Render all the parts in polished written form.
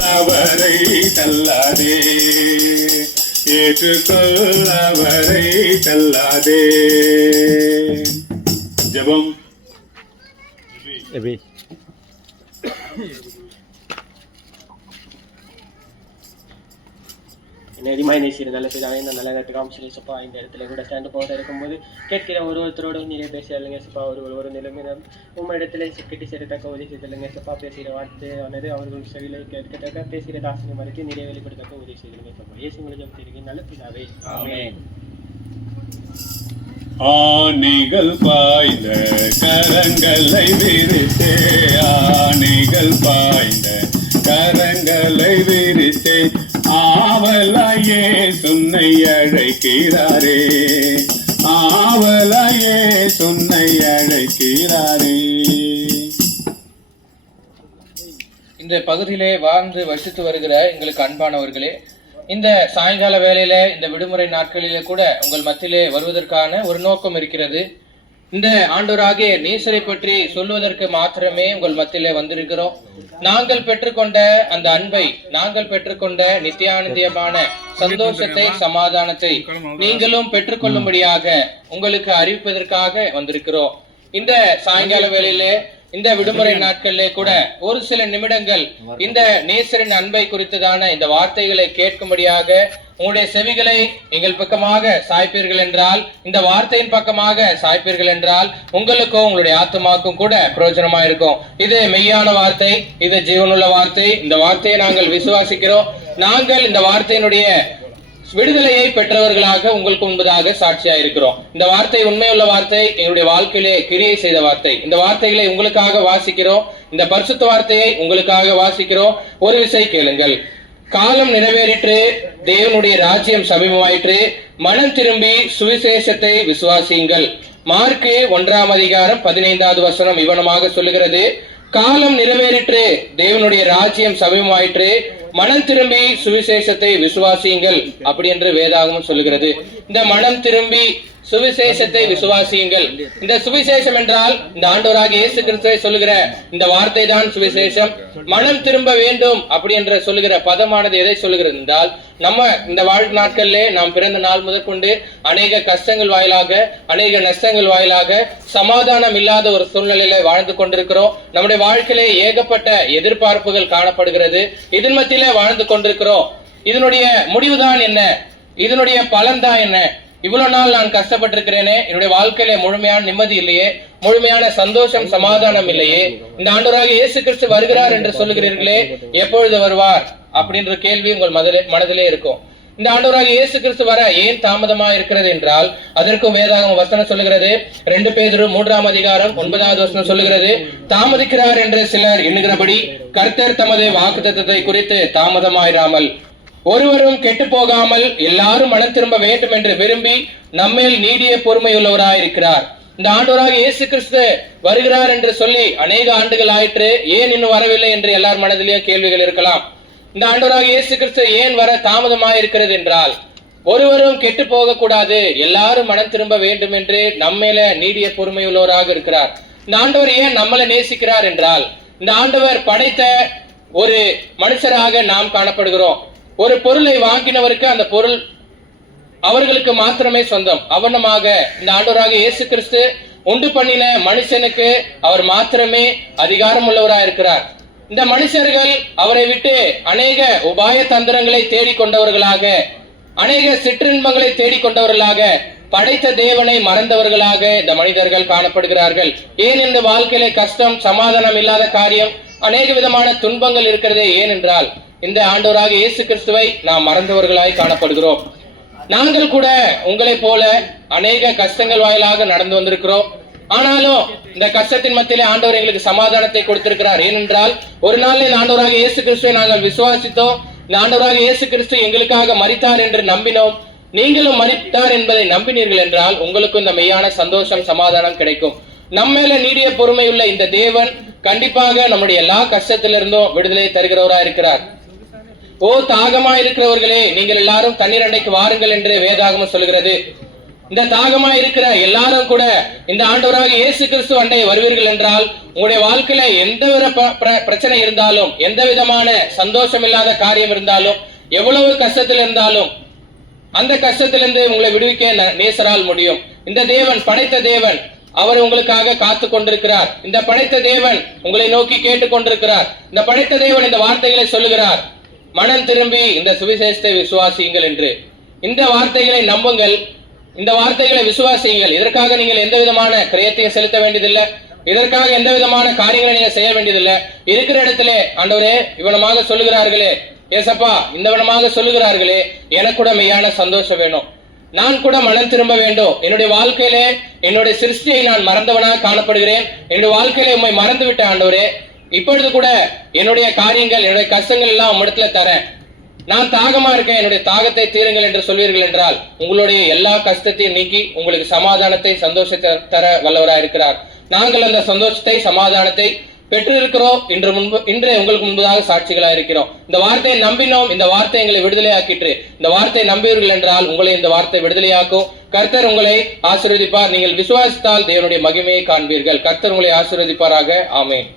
அவரை தள்ளாதே, ஏற்றுக்கொள் அவரை தள்ளாதே. ஜெபம். நேர்மையாக நேசிக்கிற நல்ல பிதாவே, இந்த நல்ல நேரத்துக்கு காமிச்சிருப்பா. இந்த இடத்துல கூட ஸ்டாண்டு போட இருக்கும்போது கேட்கிற ஒருத்தரோடும் நிறைய பேசலைங்க சப்பா. ஒரு நிலைமையில இடத்துல சிக்கட்டி சேரத்தக்க உதவி செய்தலைங்க சப்பா. பேசுகிற வார்த்தை ஆனது அவர்கள் செவிலை கேட்கத்தக்க பேசுகிற தாசனை மறைத்து நிறைய வெளிப்படுத்தக்க உதவி செய்தலைங்க சப்பா. இயேசுங்களை ஜெபிக்கிறீங்க நல்ல பிதாவே, ஆமென். ஆணிகள் பாய்ந்த கரங்களை விரித்தே, ஆணிகள் பாய்ந்த கரங்களை விரித்தே, ஆவலாயே சுன்னை அழைக்கிறாரே, ஆவலாயே சுன்னை அழைக்கிறாரே. இந்த பகுதியிலே வாழ்ந்து வசித்து வருகிற எங்களுக்கு அன்பானவர்களே, இந்த சாயங்கால வேளையில இந்த விடுமுறை நாட்களிலே கூட உங்கள் மத்தியிலே வருவதற்கான ஒரு நோக்கம் இருக்கிறது. இந்த ஆண்டவராகிய நேசரை பற்றி சொல்வதற்கு மாத்திரமே உங்கள் மத்தியிலே வந்திருக்கிறோம். நாங்கள் பெற்றுக்கொண்ட அந்த அன்பை, நாங்கள் பெற்றுக்கொண்ட நித்தியானந்தியமான சந்தோஷத்தை, சமாதானத்தை நீங்களும் பெற்றுக்கொள்ளும்படியாக உங்களுக்கு அறிவிப்பதற்காக வந்திருக்கிறோம். இந்த சாயங்கால வேளையிலே இந்த விடுமுறை நாட்களிலே கூட ஒரு சில நிமிடங்கள் இந்த நேசரின் அன்பை குறித்ததான இந்த வார்த்தைகளை கேட்கும்படியாக உங்களுடைய செவிகளை எங்கள் பக்கமாக சாய்ப்பீர்கள் என்றால், இந்த வார்த்தையின் பக்கமாக சாய்ப்பீர்கள் என்றால் உங்களுக்கும் உங்களுடைய ஆத்மாக்கும் கூட பிரயோஜனமா இருக்கும். இது மெய்யான வார்த்தை, இது ஜீவனுள்ள வார்த்தை. இந்த வார்த்தையை நாங்கள் விசுவாசிக்கிறோம். நாங்கள் இந்த வார்த்தையினுடைய விடுதலையை பெற்றவர்களாக உங்களுக்கு முன்பதாக சாட்சியா இருக்கிறோம். இந்த வார்த்தை உண்மையுள்ள வார்த்தை, எங்களுடைய வாழ்க்கையிலே கிரியை செய்த வார்த்தை. இந்த வார்த்தைகளை உங்களுக்காக வாசிக்கிறோம். இந்த பரிசுத்த வார்த்தையை உங்களுக்காக வாசிக்கிறோம். ஒரு விசை கேளுங்கள். காலம் நிறைவேறிற்று, தேவனுடைய ராஜ்யம் சமீபமாயிற்று, மனம் திரும்பி சுவிசேஷத்தை விசுவாசியுங்கள். மார்க்கு 1:15 இவனமாக சொல்லுகிறது, காலம் நிறைவேறிற்று, தேவனுடைய ராஜ்யம் சமீபமாயிற்று, மனம் திரும்பி சுவிசேஷத்தை விசுவாசியுங்கள் அப்படி என்று வேதாகமம் சொல்லுகிறது. இந்த மனம் திரும்பி சுவிசேஷத்தை விசுவாசியுங்கள். இந்த சுவிசேஷம் என்றால் இந்த ஆண்டவராகிய இயேசு கிறிஸ்துவை சொல்லுகிற இந்த வார்த்தை தான் சுவிசேஷம். மனம் திரும்ப வேண்டும் அப்படி என்று சொல்லுகிற பதமானது எதை சொல்லுகிறது என்றால், நம்ம இந்த வாழ்க்கை நாட்களிலே நாம் பிறந்த நாள் முதற்கொண்டு அநேக கஷ்டங்கள் வாயிலாக, அநேக நஷ்டங்கள் வாயிலாக சமாதானம் இல்லாத ஒரு சூழ்நிலையில வாழ்ந்து கொண்டிருக்கிறோம். நம்முடைய வாழ்க்கையிலே ஏகப்பட்ட எதிர்பார்ப்புகள் காணப்படுகிறது. இதன் மத்தியிலே வாழ்ந்து கொண்டிருக்கிறோம். இதனுடைய முடிவுதான் என்ன? இதனுடைய பலன் தான் என்ன? இவ்வளவு நாள் நான் கஷ்டப்பட்டிருக்கிறேனே, என்னுடைய வாழ்க்கையில முழுமையான நிம்மதி இல்லையே, முழுமையான சந்தோஷம் சமாதானம் இல்லையே. இந்த ஆண்டவராகிய இயேசு கிறிஸ்து வருகிறார் என்று சொல்லுகிறீர்களே, எப்பொழுது வருவார் அப்படின்ற கேள்வி உங்கள் மனதிலே இருக்கும். இந்த ஆண்டவராகிய இயேசு கிறிஸ்து வர ஏன் தாமதமா இருக்கிறது என்றால், அதற்கும் வேதாகம வசனம் சொல்லுகிறது. 2 பேதுரு 3:9 சொல்லுகிறது, தாமதிக்கிறார் என்று சிலர் எண்ணுகிறபடி கர்த்தர் தமது வாக்குத்தத்தத்தை குறித்து தாமதமாயிராமல் ஒருவரும் கெட்டு போகாமல் எல்லாரும் மனம் திரும்ப வேண்டும் என்று விரும்பி நம்மேல் நீடிய பொறுமையுள்ளவராயிருக்கிறார். இந்த ஆண்டவராக இயேசு கிறிஸ்து வருகிறார் என்று சொல்லி அநேக ஆண்டுகள் ஆயிற்று, ஏன் இன்னும் வரவில்லை என்று எல்லார் மனதிலேயும் கேள்விகள் இருக்கலாம். இந்த ஆண்டவராக இயேசு கிறிஸ்து ஏன் வர தாமதமாயிருக்கிறது என்றால், ஒருவரும் கெட்டு போக கூடாது, எல்லாரும் மனம் திரும்ப வேண்டும் என்று நம்மேல நீடிய பொறுமையுள்ளவராக இருக்கிறார். இந்த ஆண்டவர் ஏன் நம்மளை நேசிக்கிறார் என்றால், இந்த ஆண்டவர் படைத்த ஒரு மனுஷராக நாம் காணப்படுகிறோம். ஒரு பொருளை வாங்கினவருக்கு அந்த பொருள் அவர்களுக்கு மாத்திரமே சொந்தம். அவனமாக இந்த ஆண்டவராக இயேசு கிறிஸ்து உண்டு பண்ணின மனுஷனுக்கு அவர் மாத்திரமே அதிகாரம் உள்ளவராக இருக்கிறார். இந்த மனுஷர்கள் அவரை விட்டு அநேக உபாய தந்திரங்களை தேடிக்கொண்டவர்களாக, அநேக சிற்றின்பங்களை தேடிக்கொண்டவர்களாக, படைத்த தேவனை மறந்தவர்களாக இந்த மனிதர்கள் காணப்படுகிறார்கள். ஏன் இந்த வாழ்க்கையில கஷ்டம், சமாதானம் இல்லாத காரியம், அநேக விதமான துன்பங்கள் இருக்கிறதே ஏன் என்றால், இந்த ஆண்டவராக இயேசு கிறிஸ்துவை நாம் மறந்தவர்களாய் காணப்படுகிறோம். நாங்கள் கூட உங்களை போல அநேக கஷ்டங்கள் வாயிலாக நடந்து வந்திருக்கிறோம். ஆனாலும் இந்த கஷ்டத்தின் மத்தியிலே ஆண்டவர் எங்களுக்கு சமாதானத்தை கொடுத்திருக்கிறார். ஏனென்றால் ஒரு நாளில் ஆண்டவராக இயேசு கிறிஸ்துவை நாங்கள் விசுவாசித்தோம். இந்த ஆண்டவராக இயேசு கிறிஸ்து எங்களுக்காக மரித்தார் என்று நம்பினோம். நீங்களும் மரித்தார் என்பதை நம்பினீர்கள் என்றால் உங்களுக்கு இந்த மெய்யான சந்தோஷம், சமாதானம் கிடைக்கும். நம்மேல நீடிய பொறுமையுள்ள இந்த தேவன் கண்டிப்பாக நம்முடைய எல்லா கஷ்டத்திலிருந்தும் விடுதலை தருகிறவராக இருக்கிறார். ஓ தாகமா இருக்கிறவர்களே, நீங்கள் எல்லாரும் தண்ணீர் அண்டைக்கு வாருங்கள் என்று வேதாகமம் சொல்கிறது. இந்த தாகமாய் இருக்கிற எல்லாரும் கூட இந்த ஆண்டவராக இயேசு கிறிஸ்து அண்டை வருவீர்கள் என்றால் உங்களுடைய வாழ்க்கையில எந்த ஒரு பிரச்சனை இருந்தாலும், எந்த விதமான சந்தோஷம் இல்லாத காரியம் இருந்தாலும், எவ்வளவு கஷ்டத்தில் இருந்தாலும் அந்த கஷ்டத்திலிருந்து உங்களை விடுவிக்க நேசரால் முடியும். இந்த தேவன், படைத்த தேவன், அவர் உங்களுக்காக காத்து கொண்டிருக்கிறார். இந்த படைத்த தேவன் உங்களை நோக்கி கேட்டுக் கொண்டிருக்கிறார். இந்த படைத்த தேவன் இந்த வார்த்தைகளை சொல்லுகிறார், மனம் திரும்பி இந்த சுவிசேஷத்தை விசுவாசியுங்கள் என்று. இந்த வார்த்தைகளை நம்புங்கள், இந்த வார்த்தைகளை விசுவாசியுங்கள். இதற்காக நீங்கள் எந்த விதமான கிரயத்தையும் செலுத்த வேண்டியதில்லை, இதற்காக எந்த விதமான காரியங்களை நீங்க செய்ய வேண்டியதில்லை. இருக்கிற இடத்திலே ஆண்டவரே இவனமாக சொல்லுகிறார்களே, ஏசப்பா இந்த விதமாக சொல்லுகிறார்களே, எனக்கு கூட மெய்யான சந்தோஷம் வேணும், நான் கூட மனம் திரும்ப வேண்டும். என்னுடைய வாழ்க்கையிலே என்னுடைய சிருஷ்டியை நான் மறந்தவனாக காணப்படுகிறேன். என்னுடைய வாழ்க்கையில உண்மை மறந்து விட்ட ஆண்டவரே, இப்பொழுது கூட என்னுடைய காரியங்கள், என்னுடைய கஷ்டங்கள் எல்லாம் உம்மிடத்துல தரேன். நான் தாகமா இருக்கேன், என்னுடைய தாகத்தை தீருங்கள் என்று சொல்வீர்கள் என்றால் உங்களுடைய எல்லா கஷ்டத்தையும் நீக்கி உங்களுக்கு சமாதானத்தை, சந்தோஷத்தை தர வல்லவராக இருக்கிறார். நாங்கள் அந்த சந்தோஷத்தை, சமாதானத்தை பெற்றிருக்கிறோம். இன்று உங்களுக்கு முன்பதாக சாட்சிகளாக இருக்கிறோம். இந்த வார்த்தையை நம்பினோம், இந்த வார்த்தை எங்களை விடுதலையாக்கிட்டு. இந்த வார்த்தையை நம்புவீர்கள் என்றால் உங்களை இந்த வார்த்தை விடுதலையாக்கும். கர்த்தர் உங்களை ஆசீர்வதிப்பார். நீங்கள் விசுவாசித்தால் தேவனுடைய மகிமையை காண்பீர்கள். கர்த்தர் உங்களை ஆசீர்வதிப்பாராக. ஆமென்.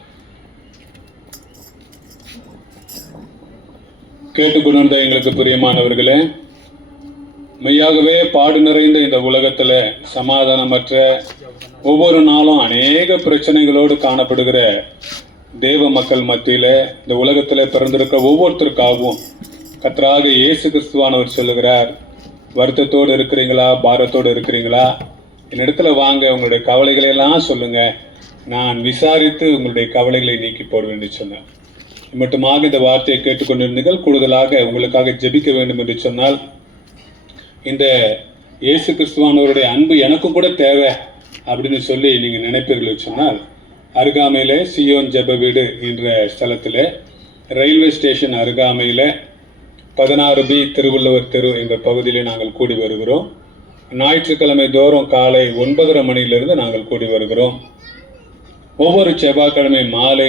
கேட்டுக்கொண்டிருந்த எங்களுக்கு பிரியமானவர்களே, மெய்யாகவே பாடு நிறைந்த இந்த உலகத்துல சமாதானமற்ற, ஒவ்வொரு நாளும் அநேக பிரச்சனைகளோடு காணப்படுகிற தேவ மக்கள் மத்தியில, இந்த உலகத்துல பிறந்திருக்க ஒவ்வொருத்தருக்காகவும் கர்த்தராக இயேசு கிறிஸ்துவானவர் சொல்லுகிறார், வருத்தத்தோடு இருக்கிறீங்களா, பாரத்தோடு இருக்கிறீங்களா, என்னிடத்துல வாங்க, உங்களுடைய கவலைகளை எல்லாம் சொல்லுங்க, நான் விசாரித்து உங்களுடைய கவலைகளை நீக்கி போடுவேன் என்று சொன்னார். மட்டுமாக இந்த வார்த்தையை கேட்டுக்கொண்டிருந்தீர்கள். கூடுதலாக உங்களுக்காக ஜெபிக்க வேண்டும் என்று சொன்னால், இந்த இயேசு கிறிஸ்துவானவருடைய அன்பு எனக்கும் கூட தேவை அப்படின்னு சொல்லி நீங்கள் நினைப்பீர்கள் சொன்னால், அருகாமையில் சியோன் ஜெப வீடு என்ற ஸ்தலத்தில், ரயில்வே ஸ்டேஷன் அருகாமையில் 16B திருவள்ளுவர் தெரு என்ற பகுதியில் நாங்கள் கூடி வருகிறோம். ஞாயிற்றுக்கிழமை தோறும் காலை 9:30 மணியிலிருந்து நாங்கள் கூடி வருகிறோம். ஒவ்வொரு செவ்வாய்க்கிழமை மாலை